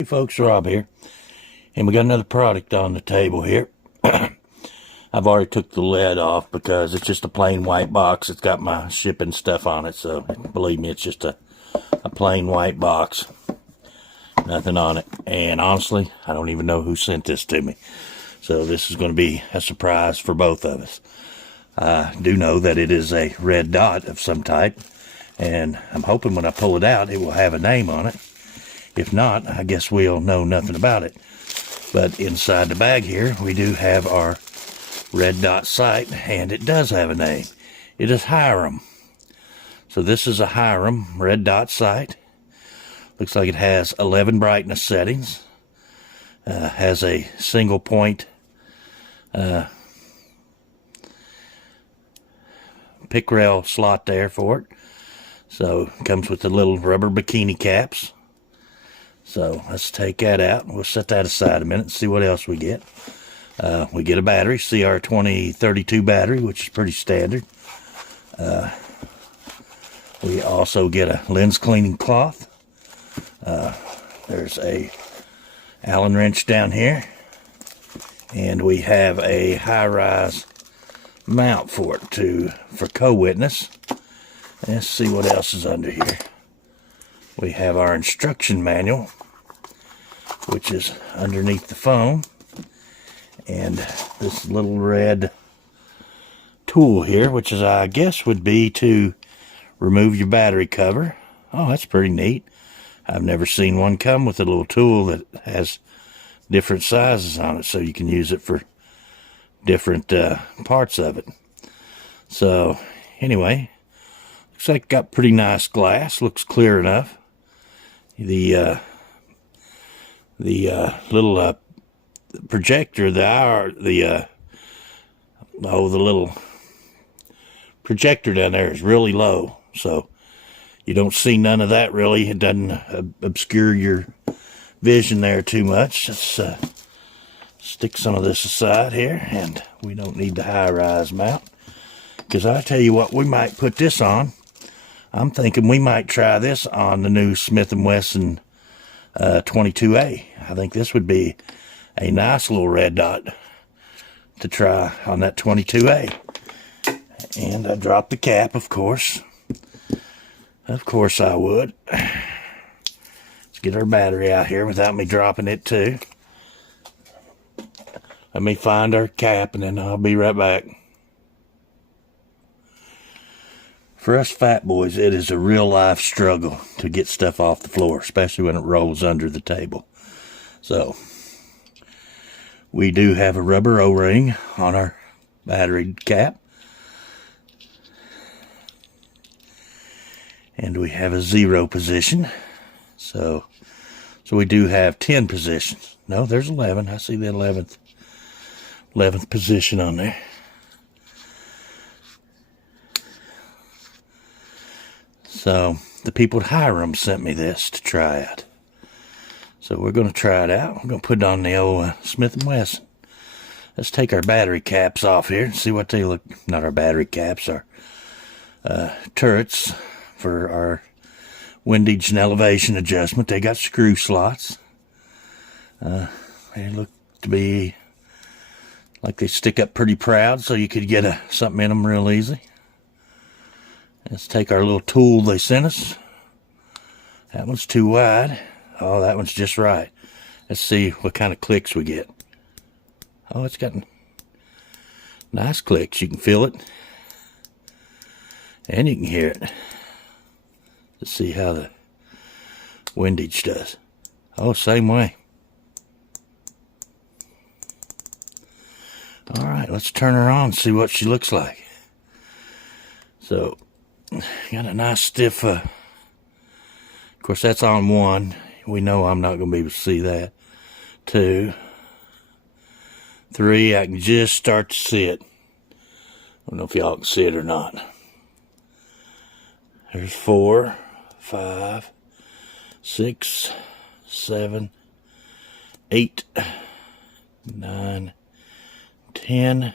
Hey folks, Rob here, and we got another product on the table here. I've already took the lid off because it's just a plain white box. It's got my shipping stuff on it, so believe me, it's just a plain white box. Nothing on it, and honestly, I don't even know who sent this to me. So this is going to be a surprise for both of us. I do know that it is a red dot of some type, and I'm hoping when I pull it out, it will have a name on it. If not, I guess we'll know nothing about it. But inside the bag here, we do have our red dot sight, and it does have a name. It is Hiram. So this is a Hiram red dot sight. Looks like it has 11 brightness settings. Has a single point pick rail slot there for it. So it comes with the little rubber bikini caps. So let's take that out. We'll set that aside a minute and see what else we get. We get a battery, CR2032 battery, which is pretty standard. We also get a lens cleaning cloth. There's a Allen wrench down here. And we have a high-rise mount for it for co-witness. Let's see what else is under here. We have our instruction manual, which is underneath the phone, and this little red tool here, which is, I guess, would be to remove your battery cover. Oh, that's pretty neat. I've never seen one come with a little tool that has different sizes on it, so you can use it for different parts of it. So, anyway, looks like it got pretty nice glass. Looks clear enough. The little projector, the little projector down there is really low, so you don't see none of that really. It doesn't obscure your vision there too much. Let's stick some of this aside here, and we don't need the high-rise mount, because I tell you what, we might put this on. I'm thinking we might try this on the new Smith and Wesson 22A. I think this would be a nice little red dot to try on that 22A. And I dropped the cap, of course. Of course I would. Let's get our battery out here without me dropping it too. Let me find our cap and then I'll be right back. For us fat boys, it is a real life struggle to get stuff off the floor, especially when it rolls under the table. So, we do have a rubber O-ring on our battery cap. And we have a 0 position. So we do have 10 positions. No, there's 11. I see the 11th position on there. So, the people at Hiram sent me this to try out. So, we're going to try it out. We're going to put it on the old Smith and Wesson. Let's take our battery caps off here and see what they look. Not our battery caps, our turrets for our windage and elevation adjustment. They got screw slots. They look to be like they stick up pretty proud, so you could get something in them real easy. Let's take our little tool they sent us. That one's too wide. Oh, that one's just right. Let's see what kind of clicks we get. Oh, it's got nice clicks. You can feel it. And you can hear it. Let's see how the windage does. Oh, same way. Alright, let's turn her on and see what she looks like. So, got a nice stiff, of course that's on 1. We know I'm not going to be able to see that. 2, 3, I can just start to see it. I don't know if y'all can see it or not. There's 4, 5, 6, 7, 8, 9, 10,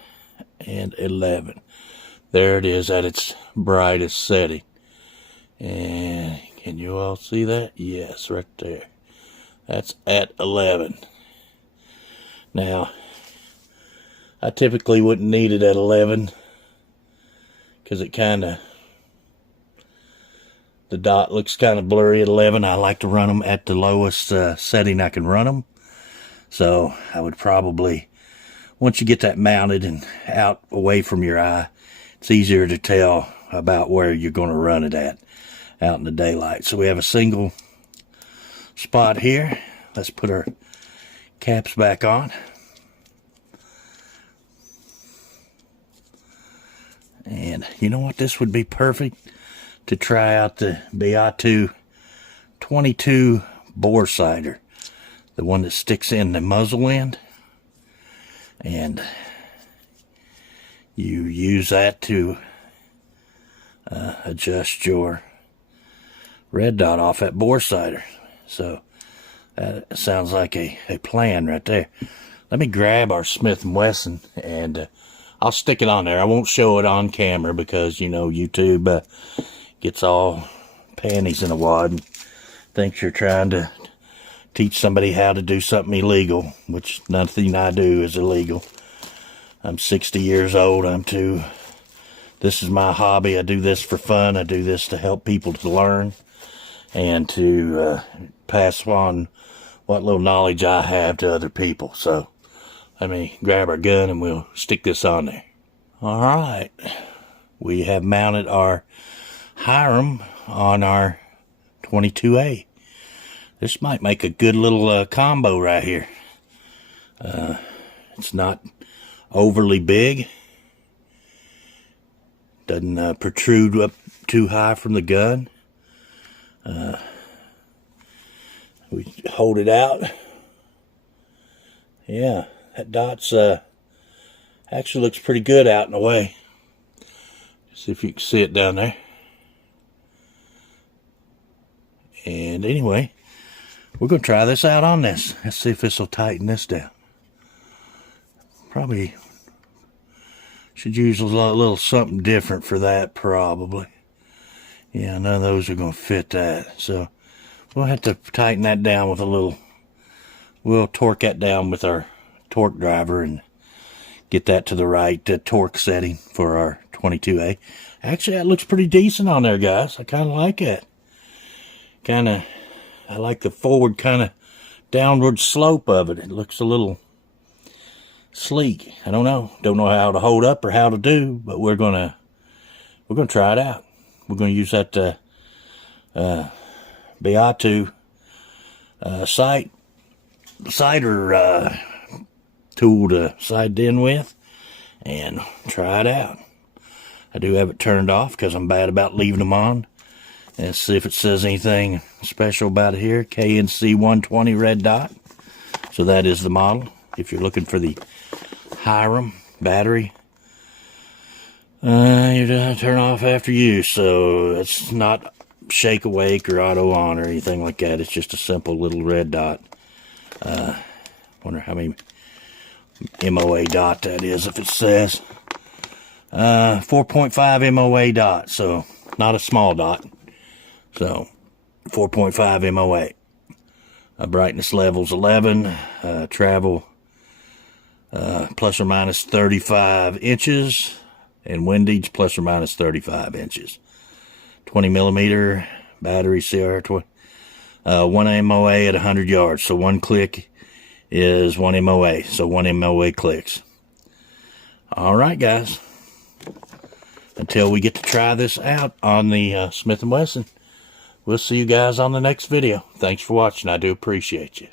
and 11. There it is at its brightest setting. And can you all see that? Yes, right there. That's at 11. Now, I typically wouldn't need it at 11 because it the dot looks kind of blurry at 11. I like to run them at the lowest setting I can run them. So I would probably, once you get that mounted and out away from your eye, it's easier to tell about where you're going to run it at out in the daylight. So we have a single spot here. Let's put our caps back on. And you know what? This would be perfect to try out the BI2 22 bore sighter, the one that sticks in the muzzle end, and you use that to adjust your red dot off that bore sighter. So that sounds like a plan right there. Let me grab our Smith and Wesson, and I'll stick it on there. I won't show it on camera because, you know, YouTube gets all panties in a wad and thinks you're trying to teach somebody how to do something illegal, which nothing I do is illegal. I'm 60 years old. This is my hobby. I do this for fun. I do this to help people to learn and to pass on what little knowledge I have to other people. So let me grab our gun and we'll stick this on there. All right. We have mounted our Hiram on our 22A. This might make a good little combo right here. It's not overly big. Doesn't protrude up too high from the gun. We hold it out. Yeah, that dot's actually looks pretty good out in the way. See if you can see it down there. And anyway, we're going to try this out on this. Let's see if this will tighten this down. Probably should use a little something different for that, probably. Yeah, none of those are going to fit that. So we'll have to tighten that down with a little. We'll torque that down with our torque driver and get that to the right torque setting for our 22A. Actually, that looks pretty decent on there, guys. I kind of like it. I like the forward kind of downward slope of it. It looks a little sleek. I don't know how to hold up or how to do, but we're gonna try it out. We're gonna use that BI2 sighter tool to sight in with and try it out. I do have it turned off because I'm bad about leaving them on. Let's see if it says anything special about it here. KNC 120 red dot. So that is the model. If you're looking for the Hiram battery, you're going to turn off after use. So it's not shake awake or auto on or anything like that. It's just a simple little red dot. Wonder how many MOA dot that is, if it says 4.5 MOA dot, so not a small dot. So 4.5 MOA. Brightness level's 11. Travel plus or minus 35 inches, and windage plus or minus 35 inches. 20 millimeter battery CR 20. 1 MOA at 100 yards. So one click is 1 MOA. So 1 MOA clicks. All right, guys. Until we get to try this out on the Smith and Wesson, we'll see you guys on the next video. Thanks for watching. I do appreciate you.